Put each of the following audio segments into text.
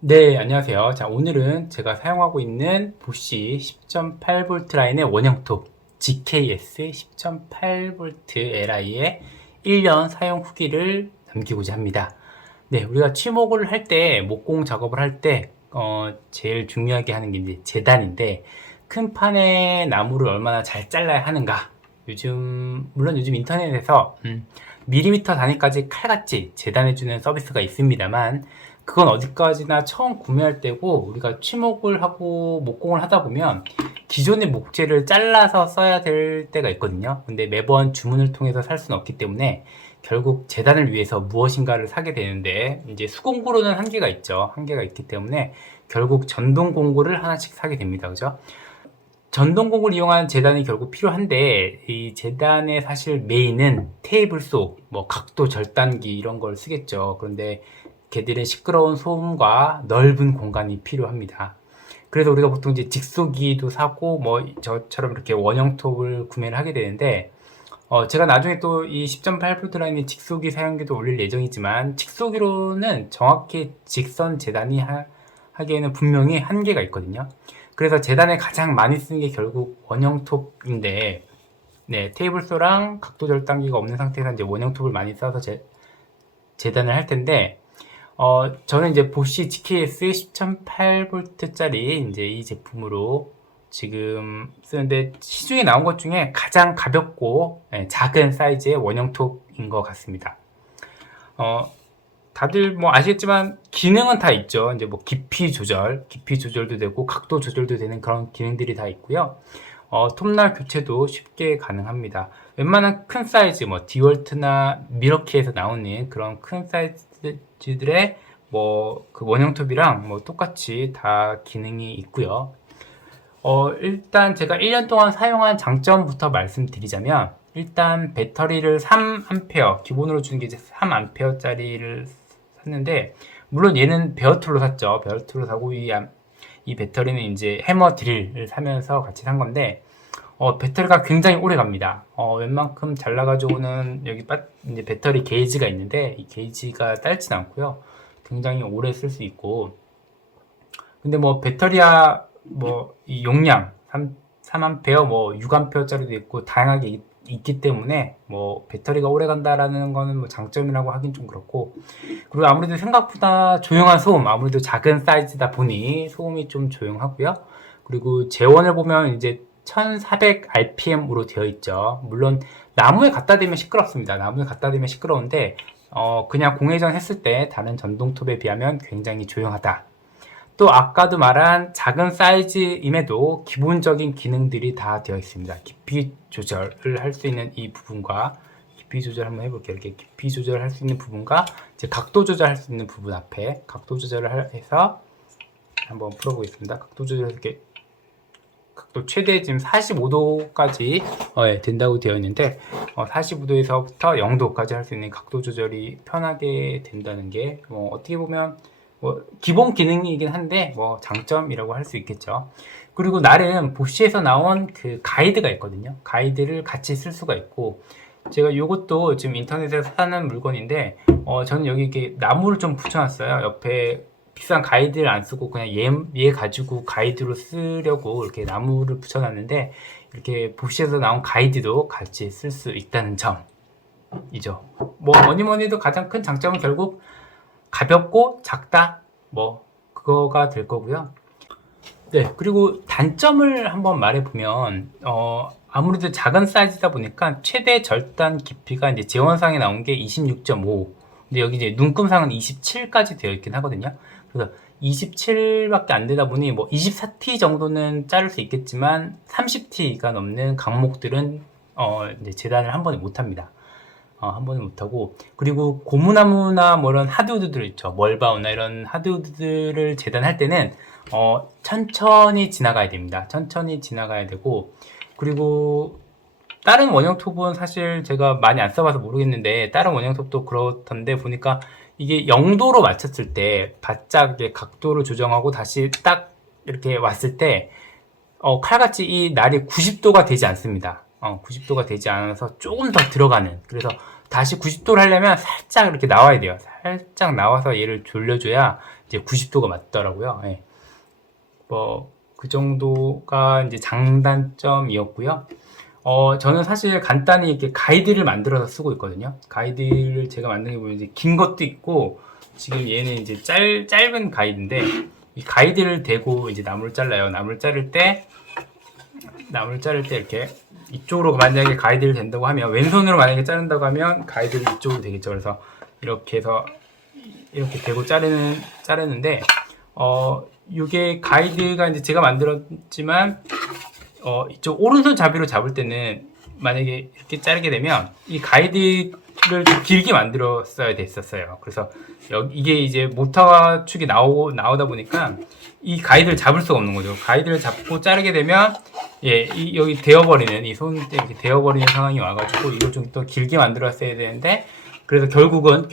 네, 안녕하세요. 자, 오늘은 제가 사용하고 있는 보쉬 10.8V 라인의 원형톱 GKS 10.8V Li의 1년 사용 후기를 남기고자 합니다. 네, 우리가 치목을 할 때, 목공 작업을 할 때, 제일 중요하게 하는 게 이제 재단인데, 큰 판의 나무를 얼마나 잘 잘라야 하는가. 물론 요즘 인터넷에서, 밀리미터 단위까지 칼같이 재단해주는 서비스가 있습니다만, 그건 어디까지나 처음 구매할 때고, 우리가 치목을 하고 목공을 하다 보면, 기존의 목재를 잘라서 써야 될 때가 있거든요. 근데 매번 주문을 통해서 살 수는 없기 때문에, 결국 재단을 위해서 무엇인가를 사게 되는데 이제 수공구로는 한계가 있죠. 한계가 있기 때문에 결국 전동 공구를 하나씩 사게 됩니다. 그죠? 전동 공구를 이용한 재단이 결국 필요한데 이 재단의 사실 메인은 테이블 속, 뭐 각도 절단기 이런 걸 쓰겠죠. 그런데 걔들은 시끄러운 소음과 넓은 공간이 필요합니다. 그래서 우리가 보통 이제 직소기도 사고 뭐 저처럼 이렇게 원형톱을 구매를 하게 되는데 제가 나중에 또 이 10.8V 라인의 직소기 사용기도 올릴 예정이지만 직소기로는 정확히 직선 재단이 하기에는 분명히 한계가 있거든요. 그래서 재단에 가장 많이 쓰는 게 결국 원형톱인데 네, 테이블소랑 각도 절단기가 없는 상태에서 이제 원형톱을 많이 써서 재단을 할 텐데 저는 이제 보쉬 GKS 10.8V짜리 이제 이 제품으로 지금 쓰는데 시중에 나온 것 중에 가장 가볍고 작은 사이즈의 원형톱인 것 같습니다. 어, 다들 뭐 아시겠지만 기능은 다 있죠. 이제 뭐 깊이 조절도 되고 각도 조절도 되는 그런 기능들이 다 있고요. 톱날 교체도 쉽게 가능합니다. 웬만한 큰 사이즈, 뭐 디월트나 미러키에서 나오는 그런 큰 사이즈들의 뭐 그 원형톱이랑 뭐 똑같이 다 기능이 있고요. 일단 제가 1년 동안 사용한 장점부터 말씀드리자면 일단 배터리를 3A 기본으로 주는 게 이제 3A짜리를 샀는데 물론 얘는 베어툴로 샀죠. 베어툴로 사고 이 배터리는 이제 해머 드릴을 사면서 같이 산 건데 배터리가 굉장히 오래 갑니다. 웬만큼 잘 나가지고는 여기 이제 배터리 게이지가 있는데 이 게이지가 짧진 않고요. 굉장히 오래 쓸 수 있고 근데 뭐 배터리야 뭐 이 용량 3A 뭐 6A짜리도 있고 다양하게 있기 때문에 뭐 배터리가 오래 간다라는 거는 뭐 장점이라고 하긴 좀 그렇고 그리고 아무래도 생각보다 조용한 소음 아무래도 작은 사이즈다 보니 소음이 좀 조용하고요. 그리고 제원을 보면 이제 1400rpm으로 되어 있죠. 물론 나무에 갖다 대면 시끄럽습니다. 나무에 갖다 대면 시끄러운데 그냥 공회전 했을 때 다른 전동톱에 비하면 굉장히 조용하다. 또 아까도 말한 작은 사이즈임에도 기본적인 기능들이 다 되어 있습니다. 깊이 조절을 할 수 있는 이 부분과 깊이 조절 한번 해볼게요. 이렇게 깊이 조절할 수 있는 부분과 이제 각도 조절할 수 있는 부분 앞에 각도 조절을 해서 한번 풀어보겠습니다. 각도 조절 이렇게 각도 최대 지금 45도까지 된다고 되어 있는데 45도에서부터 0도까지 할 수 있는 각도 조절이 편하게 된다는 게 어떻게 보면 기본 기능이긴 한데 장점이라고 할 수 있겠죠. 그리고 나름 보쉬에서 나온 그 가이드가 있거든요. 가이드를 같이 쓸 수가 있고 제가 이것도 지금 인터넷에서 사는 물건인데 저는 여기 이렇게 나무를 좀 붙여놨어요. 옆에 비싼 가이드를 안 쓰고 그냥 얘 가지고 가이드로 쓰려고 이렇게 나무를 붙여놨는데 이렇게 보쉬에서 나온 가이드도 같이 쓸 수 있다는 점이죠. 뭐니 뭐니 해도 가장 큰 장점은 결국 가볍고 작다 그거가 될 거고요. 네, 그리고 단점을 한번 말해보면 아무래도 작은 사이즈다 보니까 최대 절단 깊이가 이제 재원상에 나온 게 26.5 근데 여기 이제 눈금상은 27까지 되어 있긴 하거든요. 그래서 27밖에 안 되다 보니 뭐 24T 정도는 자를 수 있겠지만 30T가 넘는 강목들은 이제 재단을 한 번에 못 합니다. 한 번에 못하고 그리고 고무나무나 뭐 이런 하드우드들 있죠. 멀바우나 이런 하드우드들을 재단할 때는 천천히 지나가야 됩니다. 천천히 지나가야 되고 그리고 다른 원형톱은 사실 제가 많이 안 써봐서 모르겠는데 다른 원형톱도 그렇던데 보니까 이게 0도로 맞췄을 때 바짝 각도를 조정하고 다시 딱 이렇게 왔을 때 칼같이 이 날이 90도가 되지 않습니다. 90도가 되지 않아서 조금 더 들어가는 그래서 다시 90도를 하려면 살짝 이렇게 나와야 돼요. 살짝 나와서 얘를 돌려줘야 이제 90도가 맞더라고요. 예. 그 정도가 이제 장단점이었고요. 저는 사실 간단히 이렇게 가이드를 만들어서 쓰고 있거든요. 가이드를 제가 만든 게 보면 이제 긴 것도 있고, 지금 얘는 이제 짧은 가이드인데, 이 가이드를 대고 이제 나무를 잘라요. 나무를 자를 때 이렇게 이쪽으로 만약에 가이드를 댄다고 하면, 왼손으로 만약에 자른다고 하면 가이드를 이쪽으로 되겠죠. 그래서 이렇게 해서 이렇게 대고 자르는데, 이게 가이드가 이제 제가 만들었지만, 이쪽 오른손 자비로 잡을 때는 만약에 이렇게 자르게 되면 이 가이드를 좀 길게 만들었어야 됐었어요. 그래서 이게 이제 모터 축이 나오다 보니까 이 가이드를 잡을 수가 없는 거죠. 가이드를 잡고 자르게 되면 여기 데어버리는, 이 손 때 이렇게 데어버리는 상황이 와가지고 이걸 좀 더 길게 만들었어야 되는데, 그래서 결국은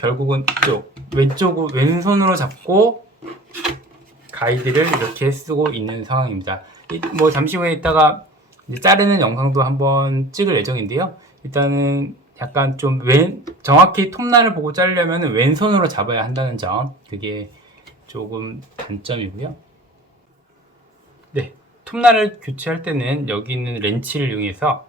왼손으로 잡고 가이드를 이렇게 쓰고 있는 상황입니다. 뭐 잠시 후에 있다가 이제 자르는 영상도 한번 찍을 예정인데요. 일단은 약간 좀 정확히 톱날을 보고 자르려면 왼손으로 잡아야 한다는 점, 그게 조금 단점이고요. 네, 톱날을 교체할 때는 여기 있는 렌치를 이용해서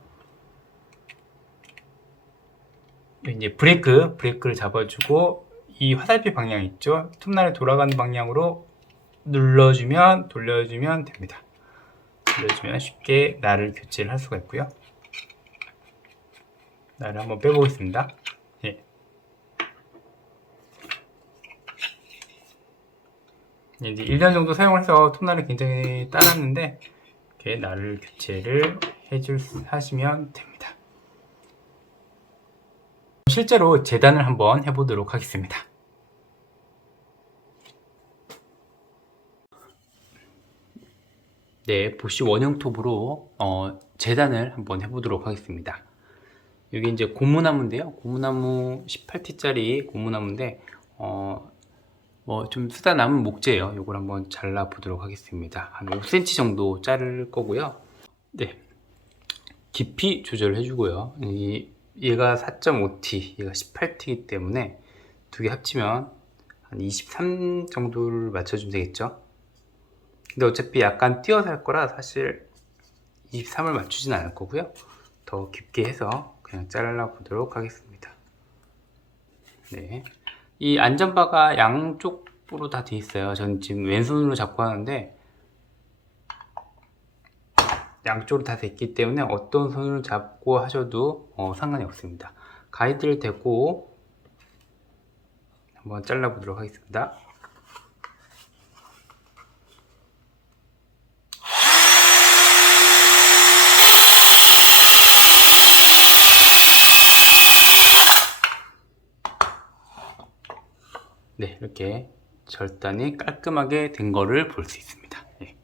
이제 브레이크를 잡아주고, 이 화살표 방향 있죠? 톱날이 돌아가는 방향으로 돌려주면 됩니다. 돌려주면 쉽게 날을 교체를 할 수가 있고요. 날을 한번 빼보겠습니다. 예. 이제 1년 정도 사용을 해서 톱날을 굉장히 따랐는데, 이렇게 날을 교체를 하시면 됩니다. 실제로 재단을 한번 해보도록 하겠습니다. 네, 보쉬 원형 톱으로 재단을 한번 해보도록 하겠습니다. 여기 이제 고무나무인데요. 고무나무 18T짜리 고무나무인데, 뭐 좀 쓰다 남은 목재예요. 이걸 한번 잘라 보도록 하겠습니다. 한 5cm 정도 자를 거고요. 네, 깊이 조절을 해주고요. 얘가 4.5T, 얘가 18T이기 때문에 두 개 합치면 한 23 정도를 맞춰주면 되겠죠. 근데 어차피 약간 띄어서 할 거라 사실 23을 맞추진 않을 거고요. 더 깊게 해서 그냥 잘라 보도록 하겠습니다. 네, 이 안전바가 양쪽으로 다 돼 있어요. 저는 지금 왼손으로 잡고 하는데 양쪽으로 다 됐기 때문에 어떤 손으로 잡고 하셔도 상관이 없습니다. 가이드를 대고 한번 잘라 보도록 하겠습니다. 네, 이렇게 절단이 깔끔하게 된 거를 볼 수 있습니다. 네.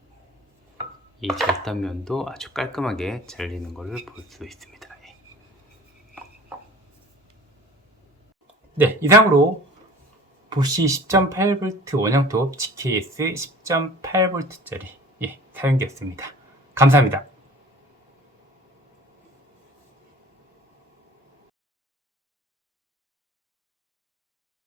이 절단면도 아주 깔끔하게 잘리는 거를 볼 수 있습니다. 네, 이상으로 보쉬 10.8V 원형톱 GKS 10.8V짜리 사용기였습니다. 감사합니다.